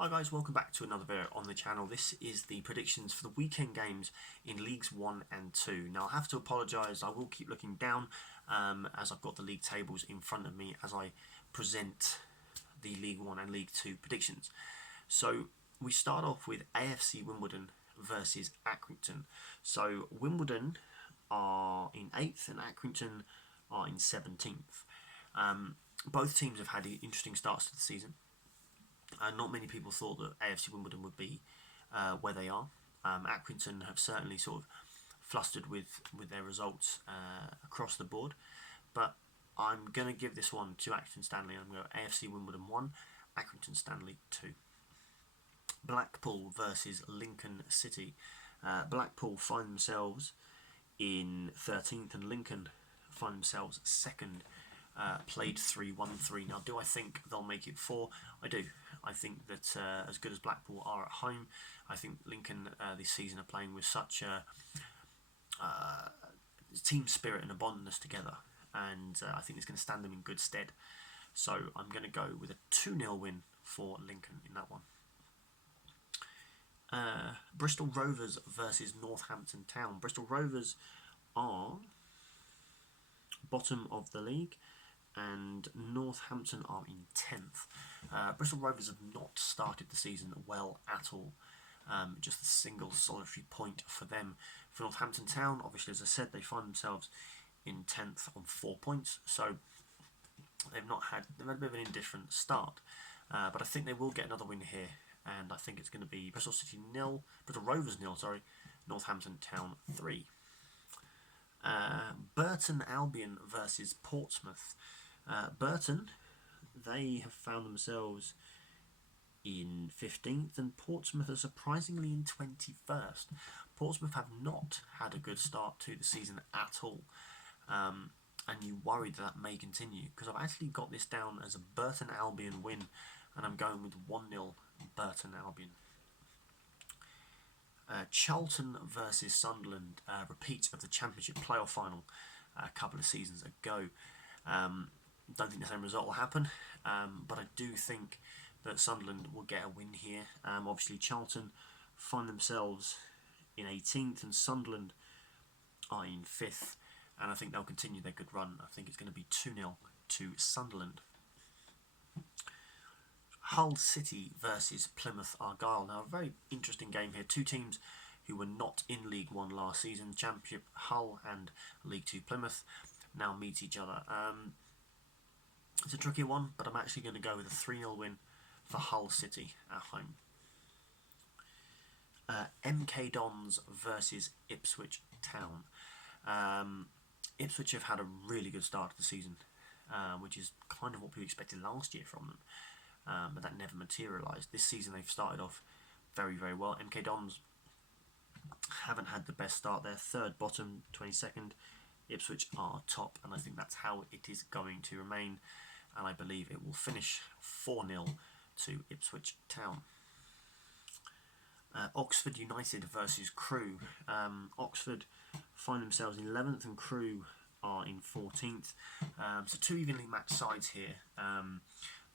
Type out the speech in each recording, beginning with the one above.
Hi guys, welcome back to another video on the channel. This is the predictions for the weekend games in Leagues 1 and 2. Now I have to apologise, I will keep looking down as I've got the league tables in front of me as I present the League 1 and League 2 predictions. So we start off with AFC Wimbledon versus Accrington. So Wimbledon are in 8th and Accrington are in 17th. Both teams have had interesting starts to the season. Not many people thought that AFC Wimbledon would be where they are. Accrington have certainly sort of flustered with their results across the board, but I'm going to give this one to Accrington Stanley. I'm going to go AFC Wimbledon 1, Accrington Stanley 2. Blackpool versus Lincoln City. Blackpool find themselves in 13th and Lincoln find themselves 2nd. Played 3-1-3. Now, do I think they'll make it 4? I do. I think that as good as Blackpool are at home, I think Lincoln this season are playing with such a team spirit and a bondness together, and I think it's going to stand them in good stead. So I'm going to go with a 2-0 win for Lincoln in that one. Bristol Rovers versus Northampton Town. Bristol Rovers are bottom of the league, and Northampton are in 10th. Bristol Rovers have not started the season well at all. Just a single solitary point for them. For Northampton Town, obviously, as I said, they find themselves in 10th on 4 points. So they've had a bit of an indifferent start. But I think they will get another win here, and I think it's going to be Bristol Rovers 0, Northampton Town 3. Burton Albion versus Portsmouth. Burton, they have found themselves in 15th, and Portsmouth are surprisingly in 21st. Portsmouth have not had a good start to the season at all, and you worry that may continue, because I've actually got this down as a Burton Albion win, and I'm going with 1-0 Burton Albion. Charlton versus Sunderland, repeat of the Championship playoff final a couple of seasons ago. Don't think the same result will happen, but I do think that Sunderland will get a win here. Obviously, Charlton find themselves in 18th, and Sunderland are in 5th, and I think they'll continue their good run. I think it's going to be 2-0 to Sunderland. Hull City versus Plymouth Argyle. Now, a very interesting game here. Two teams who were not in League 1 last season, Championship Hull and League 2 Plymouth, now meet each other. It's a tricky one, but I'm actually going to go with a 3-0 win for Hull City at home. MK Dons versus Ipswich Town. Ipswich have had a really good start to the season, which is kind of what we expected last year from them. But that never materialised. This season they've started off very, very well. MK Dons haven't had the best start. They're third bottom, 22nd. Ipswich are top, and I think that's how it is going to remain. And I believe it will finish 4-0 to Ipswich Town. Oxford United versus Crewe. Oxford find themselves in 11th, and Crewe are in 14th. So two evenly matched sides here.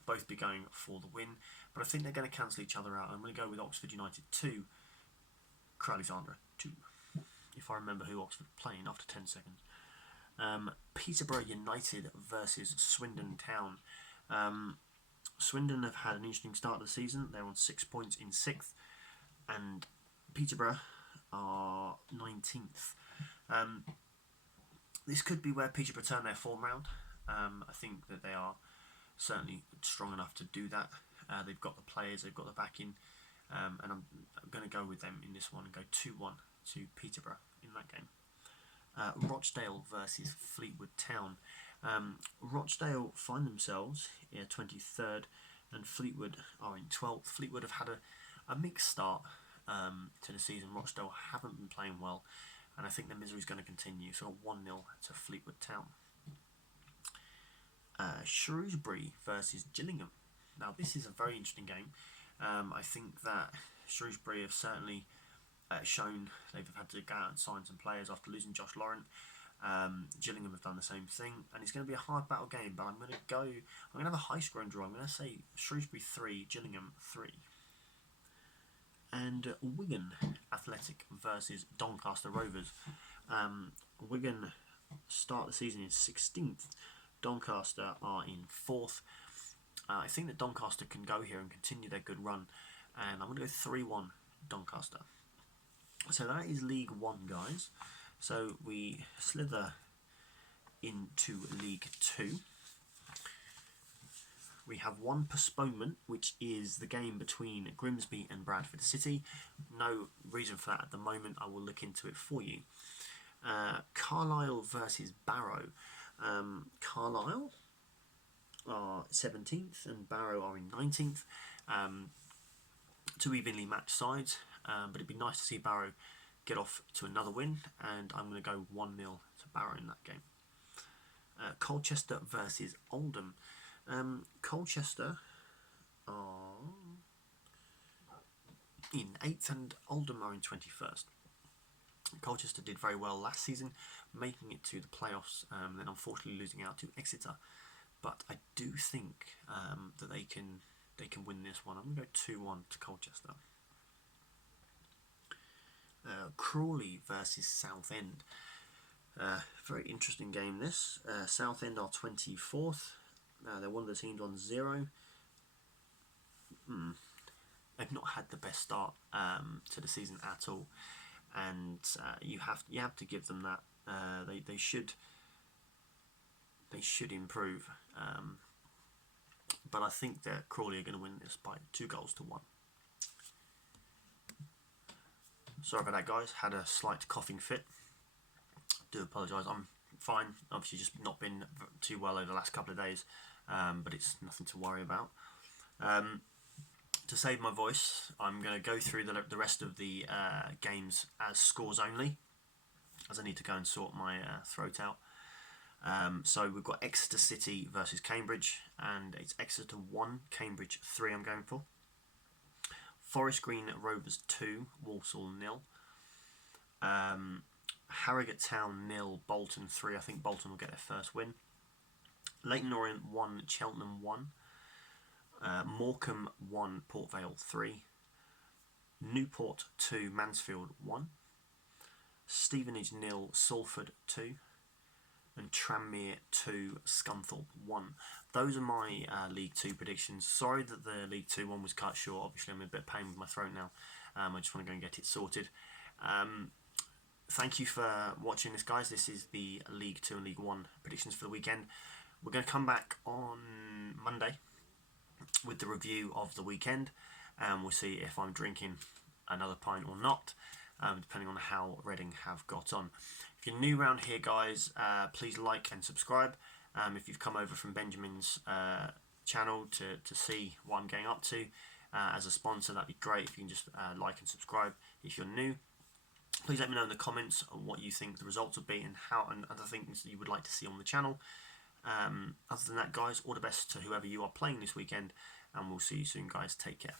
Both be going for the win, but I think they're going to cancel each other out. I'm going to go with Oxford United 2, Crewe Alexandra 2, if I remember who Oxford are playing after 10 seconds. Peterborough United versus Swindon Town. Swindon have had an interesting start of the season. They're on 6 points in 6th, and Peterborough are 19th. This could be where Peterborough turn their form round. I think that they are certainly strong enough to do that. They've got the players, they've got the backing, and I'm going to go with them in this one and go 2-1 to Peterborough in that game. Rochdale versus Fleetwood Town. Rochdale find themselves in 23rd, and Fleetwood are in 12th. Fleetwood have had a mixed start to the season. Rochdale haven't been playing well, and I think the misery is going to continue. So 1-0 to Fleetwood Town. Shrewsbury versus Gillingham. Now, this is a very interesting game. I think that Shrewsbury have certainly shown they've had to go out and sign some players after losing Josh Laurent. Gillingham have done the same thing, and it's going to be a hard battle game, but I'm going to have a high scoring draw. I'm going to say Shrewsbury 3, Gillingham 3. And Wigan Athletic versus Doncaster Rovers. Wigan start the season in 16th. Doncaster are in 4th. I think that Doncaster can go here and continue their good run. And I'm going to go 3-1 Doncaster. So that is League 1, guys. So we slither into League 2. We have one postponement, which is the game between Grimsby and Bradford City. No reason for that at the moment. I will look into it for you. Carlisle versus Barrow. Carlisle are 17th and Barrow are in 19th. Two evenly matched sides, but it'd be nice to see Barrow get off to another win, and I'm going to go 1-0 to Barrow in that game. Colchester versus Oldham. Colchester are in 8th and Oldham are in 21st. Colchester did very well last season, making it to the playoffs, then unfortunately losing out to Exeter. But I do think that they can win this one. I'm going to go 2-1 to Colchester. Crawley versus Southend. Very interesting game this. Southend are 24th. They're one of the teams on 0. They've not had the best start to the season at all, and you have to give them that. They should improve, but I think that Crawley are going to win this by 2-1. Sorry about that, guys. Had a slight coughing fit. Do apologise. I'm fine. Obviously, just not been too well over the last couple of days, but it's nothing to worry about. To save my voice, I'm going to go through the rest of the games as scores only, as I need to go and sort my throat out. So we've got Exeter City versus Cambridge, and it's Exeter 1, Cambridge 3 I'm going for. Forest Green Rovers 2, Walsall 0. Harrogate Town 0, Bolton 3. I think Bolton will get their first win. Leyton Orient 1, Cheltenham 1. Morecambe 1, Port Vale 3. Newport 2, Mansfield 1. Stevenage 0, Salford 2. And Tranmere 2, Scunthorpe 1. Those are my League 2 predictions. Sorry that the League 2 one was cut short. Obviously, I'm in a bit of pain with my throat now. I just want to go and get it sorted. Thank you for watching this, guys. This is the League 2 and League 1 predictions for the weekend. We're going to come back on Monday with the review of the weekend, and we'll see if I'm drinking another pint or not, depending on how Reading have got on. If you're new around here, guys, please like and subscribe. If you've come over from Benjamin's channel to see what I'm getting up to as a sponsor, that'd be great if you can just like and subscribe. If you're new, please let me know in the comments what you think the results will be and other things that you would like to see on the channel. Other than that, guys, all the best to whoever you are playing this weekend, and we'll see you soon, guys. Take care.